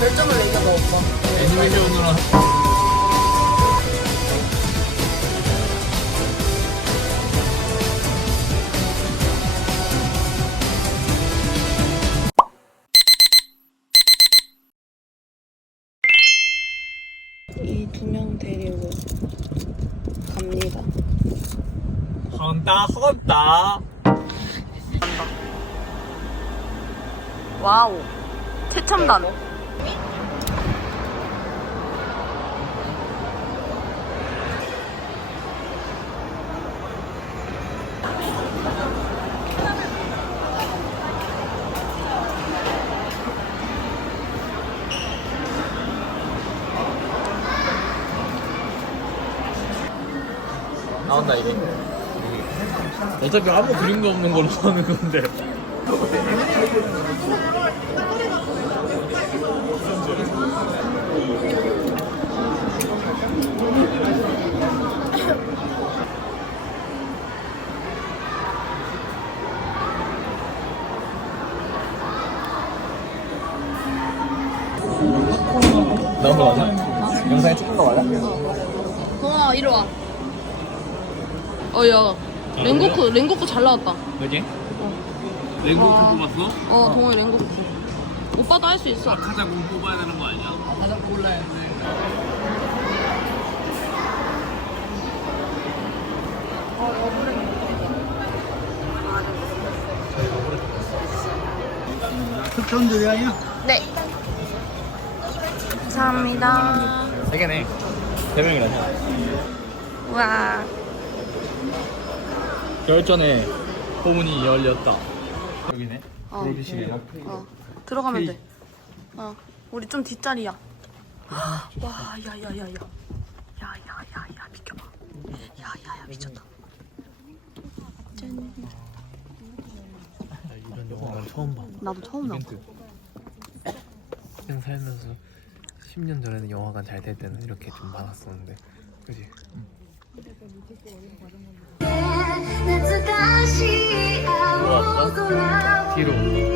별점을 매겨봐 오빠. 애니메이션으로 한 이 두 명 데리고 갑니다. 헌다. 와우. 최첨단. 나온다 이게. 어차피 아무 그림도 없는 걸로 하는 건데. 나온 거 맞아? 영상에 찍힌 거 맞아? 동아 이리 와. 야. 랭고쿠 잘 나왔다. 그지? 랭고쿠 뽑았어? 동아 랭고쿠. 오빠도 할 수 있어. 아카자고 뽑아야 되는 거 아니야? 아카자고 골라야 돼. 특전들이 아니야? 네. 감사합니다. 3개네. 3명이라서. 와. 결전에 포문이 열렸다. 여기네. 어. 프로비시네요. 들어가면 돼. 우리 좀 뒷자리야. 와, 야야야야. 야야야야 비켜봐. 야야야 미쳤다. 짠. 이런 영화를 처음 봐. 나도 처음 나와. 그냥 살면서 10년 전에는 영화관 잘 될 때는 이렇게 좀 많았었는데, 그지? 들어왔다. 뒤로.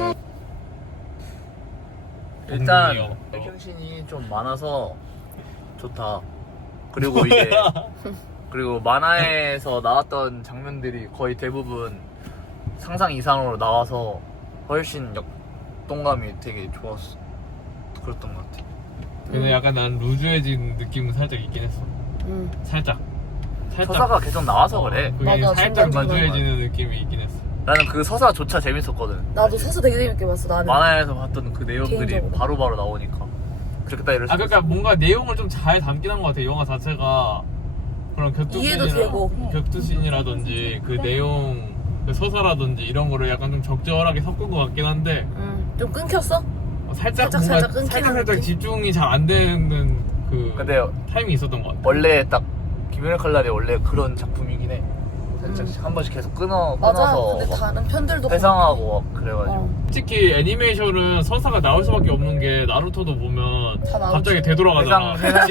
일단 백형신이 좀 많아서 좋다. 그리고 이제 그리고 만화에서 나왔던 장면들이 거의 대부분 상상 이상으로 나와서 훨씬 역동감이 되게 좋았어. 그랬던 것 같아. 근데 약간 난 루즈해진 느낌은 살짝 있긴 했어. 살짝. 서사가 계속 나와서 그래. 그게 맞아, 살짝 순간 루즈해지는 느낌이 있긴 했어. 나는 그 서사조차 재밌었거든. 나도 서서 되게 재밌게 봤어. 나는. 만화에서 봤던 그 내용들이 개인적으로. 바로바로 나오니까 그렇게 딱 이럴 수 그러니까 뭔가 내용을 좀 잘 담긴 한 것 같아. 영화 자체가 그런 이해도 되고. 격투씬이라든지 그 내용, 그 서사라든지 이런 거를 약간 좀 적절하게 섞은 것 같긴 한데 좀 끊겼어? 살짝 살짝 뭔가 끊기는 살짝 느낌? 집중이 잘 안 되는 그 근데 타임이 있었던 것 같아. 원래 딱 김연의 칼날이 원래 그런 작품이긴 해. 살짝 한 번씩 계속 끊어서 근데 막 다른 편들도 회상하고 막 그래가지고 솔직히 애니메이션은 서사가 나올 수밖에 없는 게 나루토도 보면 다 나오지. 갑자기 되돌아가잖아. 회상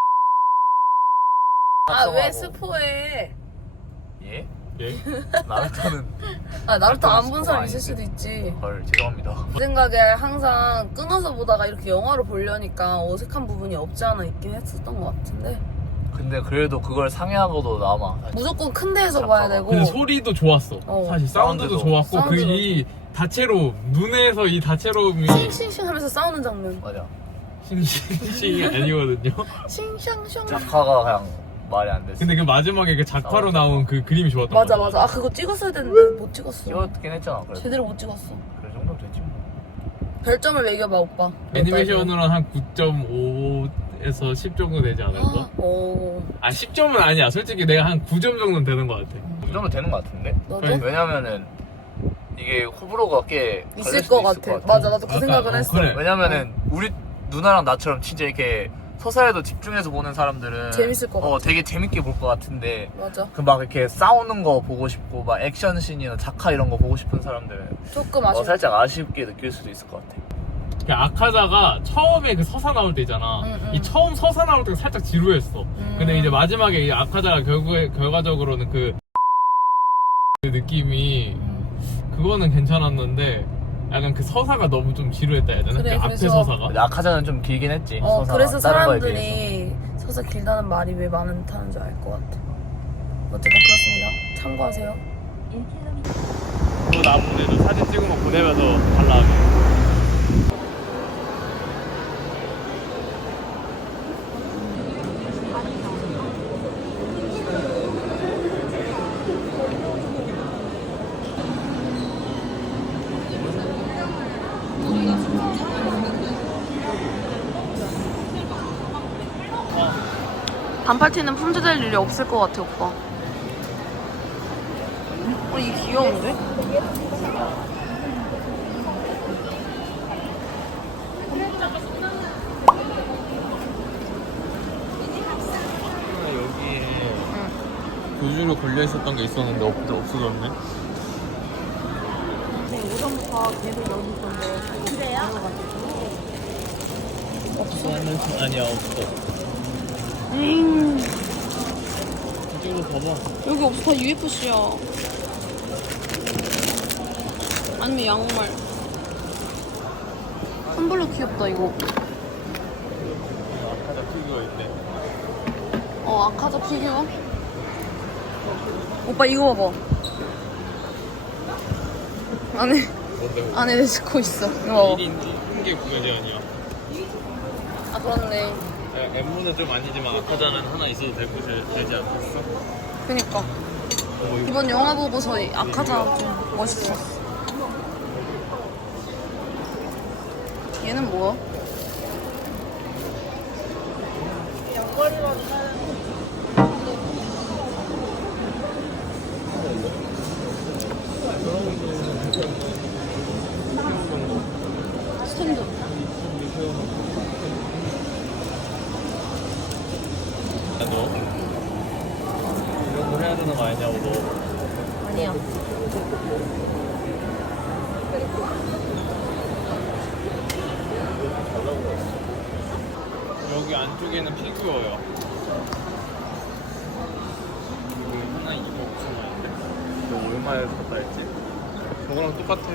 왜 스포해? 예? 예? 나루토는 나루토 안 본 사람 아닌데. 있을 수도 있지. 헐 죄송합니다. 내 생각에 항상 끊어서 보다가 이렇게 영화로 보려니까 어색한 부분이 없지 않아 있긴 했었던 것 같은데 근데 그래도 그걸 상해하고도 남아. 무조건 큰 데에서 봐야 되고 근데 소리도 좋았어. 사실 사운드도 좋았고 사운드도 그 이 다채로움, 눈에서 이 다채로움이 싱싱싱 하면서 싸우는 장면 맞아. 싱싱이 아니거든요. 싱샹샹 작화가 그냥 말이 안 됐어. 근데 그 마지막에 그 작화로 나온 그 그림이 좋았던 맞아 거야. 맞아 그거 찍었어야 되는데 못 찍었어. 찍었긴 했잖아. 그래도 제대로 못 찍었어. 그 정도 됐지 뭐. 별점을 매겨봐 오빠. 애니메이션으로 한 9.5에서 10 정도 되지 않을까? 오. 10점은 아니야. 솔직히 내가 한 9점 정도는 되는 것 같아. 이 정도 되는 것 같은데? 너도? 왜냐면은 이게 호불호가 꽤 갈릴 있을 수도 것 같아. 맞아 나도 그 약간, 생각은 했어. 그래. 왜냐면은 우리 누나랑 나처럼 진짜 이렇게 서사에도 집중해서 보는 사람들은 재밌을 것 같아. 되게 재밌게 볼 것 같은데 맞아. 그 막 이렇게 싸우는 거 보고 싶고 막 액션씬이나 작화 이런 거 보고 싶은 사람들은 조금 아쉬워. 살짝 아쉽게 느낄 수도 있을 것 같아. 그 아카자가 처음에 그 서사 나올 때 있잖아. 이 처음 서사 나올 때가 살짝 지루했어. 근데 이제 마지막에 이 아카자가 결과적으로는 그 느낌이 그거는 괜찮았는데 약간 그 서사가 너무 좀 지루했다 해야 되나? 그래, 그 앞에 그래서- 서사가. 근데 아카자는 좀 길긴 했지. 서사가. 그래서 다른 거에 비해서. 사람들이 서사 길다는 말이 왜 많다는 줄 알 것 같아. 어쨌든 그렇습니다. 참고하세요. 또 나 보내줘. 사진 찍으면 보내면서 달라하게. 반팔티는 품절될 일이 없을 것 같아, 오빠. 이게 귀여운데? 여기에 교주로 걸려 있었던 게 있었는데 없어졌네. 네, 오전부터 계속 여기 있던데. 그래요? 아니야 없어. 이쪽으로 가봐. 여기 없어. 다 UFC야. 아니면 양말. 텀블러 귀엽다, 이거. 아카자 피규어 있네. 아카자 피규어? 오빠, 이거 봐봐. 뭔데? 안에 네스코 있어. 이거. 1인 한개 구매 제한이야. 아, 그렇네. 엠무는 좀 아니지만 아카자는 하나 있어도 되지 않겠어? 그니까. 이번 영화 보고서 이 아카자 좀 멋있었어. 얘는 뭐야? 스탠드. 너 이런 거 해야 되는 거 아니냐고 너. 아니야. 여기 안쪽에는 피규어야. 이거 하나 2,500원인데? 너 얼마에 샀다 했지? 저거랑 똑같아.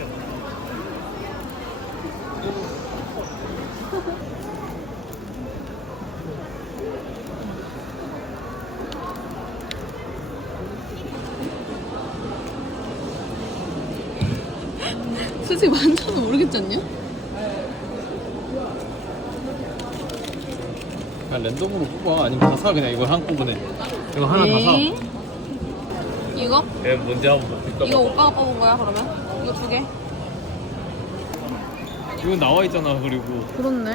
솔직히 만져도 모르겠지 않냐? 그냥 랜덤으로 뽑아. 아니면 다 사. 그냥 이걸 한꺼번에. 이거 하나 다 사. 이거? 얘 뭔지 한번 볼까? 이거 오빠가 뽑은 거야, 그러면? 이거 2개? 이건 나와 있잖아. 그리고 그렇네.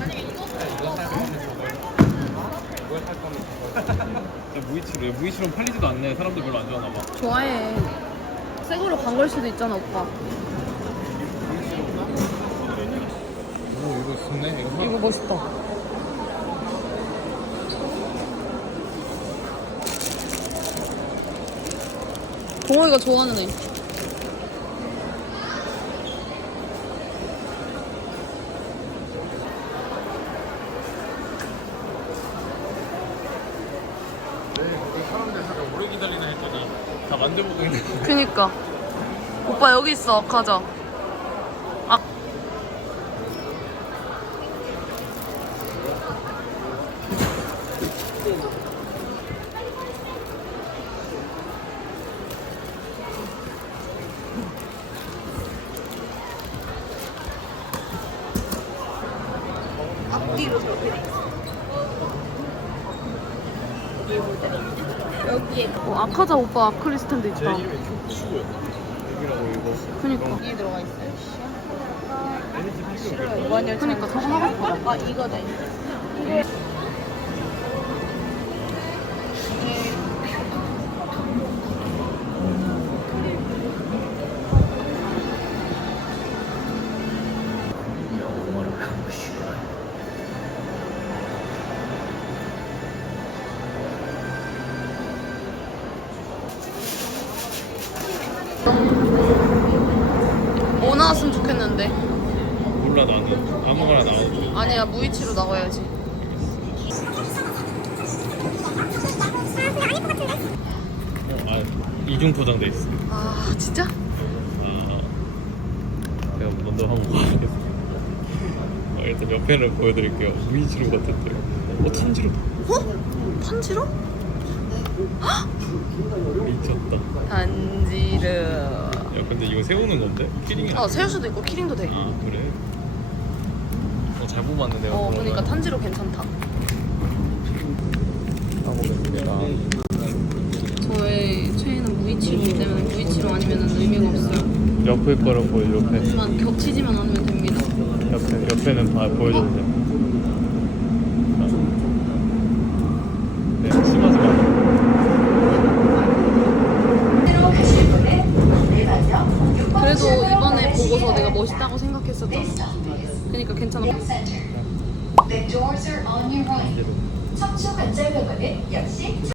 무이치로. 무이치로는 팔리지도 않네. 사람들 별로 안 좋아하나 봐. 좋아해. 새 거로 간 걸 수도 있잖아, 오빠. 오 이거 좋네. 이거 사. 이거 멋있다. 동호이가 좋아하는 애. 사람들 잠깐 오래 기다리나 했더니 다 만져보고 있는 거. 그니까. 오빠 여기 있어, 가자. 아. 앞뒤로 저렇게 돼 있어. 여기에 아카자 오빠 아크릴 스탠드 있다. 제 이름이 큐슈고요. 여기라고 이거. 그니까. 여기 들어가 있어요. LG 피규어. 그니까 저거 하고 싶어. 아, 이거네. 뭐 나왔으면 좋겠는데. 몰라 나는 아무거나 나와도. 아니야, 무이치로 나와야지. 이중 포장돼 있어. 아, 진짜? 아, 내가 뭐 먼저 한번 보여드리겠습니다. 일단 옆에를 보여드릴게요. 무이치로 같은데요. 탄지로. 탄지로? 미쳤다. 탄지르. 야 근데 이거 세우는 건데? 키링이 세울 수도 있고 키링도 돼. 그래? 잘 뽑았는데. 그러니까 탄지로 괜찮다. 가보겠습니다. 저의 최애는 무이치로이기 때문에 무이치로 아니면 의미가 없어요. 옆에 거를 보여줘. 옆에. 하지만 겹치지만 않으면 됩니다. 옆에는 다 보여줘도 돼. 네, 심하지 마. 그래도 이번에 보고서 내가 멋있다고 생각했었잖아. 그러니까 괜찮아. The doors are on your right. 척추 관절 병원은 역시